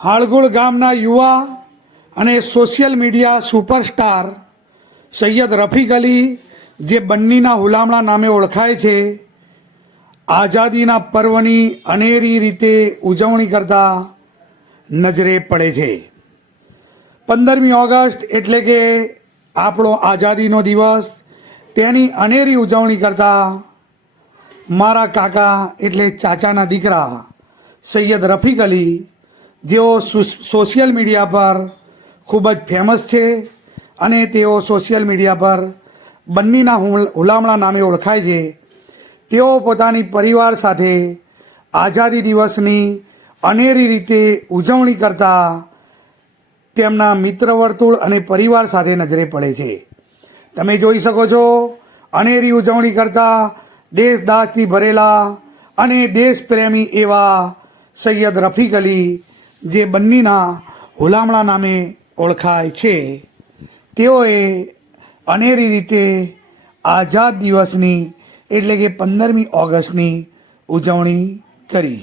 હાળગોળ ગામના યુવા અને social media superstar Sayed Rafiq Ali, જે બન્નીના હુલામણા નામે ઓળખાય છે, આઝાદીના પર્વની અનેરી રીતે ઉજવણી કરતા નજરે પડે છે। 15મી ઓગસ્ટ એટલે કે આપણો આઝાદીનો દિવસ, તેની અનેરી ઉજવણી કરતા મારા કાકા એટલે ચાચાના દીકરા સૈયદ રફીક અલી, જેઓ સોશિયલ મીડિયા પર ખૂબ જ ફેમસ છે અને તેઓ સોશિયલ મીડિયા પર બન્નીના હુલામણા નામે ઓળખાય છે, તેઓ પોતાની પરિવાર સાથે આઝાદી દિવસની અનેરી રીતે ઉજવણી કરતા તેમના મિત્ર વર્તુળ અને પરિવાર સાથે નજરે પડે છે। તમે જોઈ શકો છો, અનેરી ઉજવણી કરતા દેશદાસથી ભરેલા અને દેશપ્રેમી એવા સૈયદ રફીક અલી, જે બન્નીના હુલામણા નામે ઓળખાય છે, તેઓએ અનેરી રીતે આઝાદ દિવસની એટલે કે 15મી ઓગસ્ટની ઉજવણી કરી।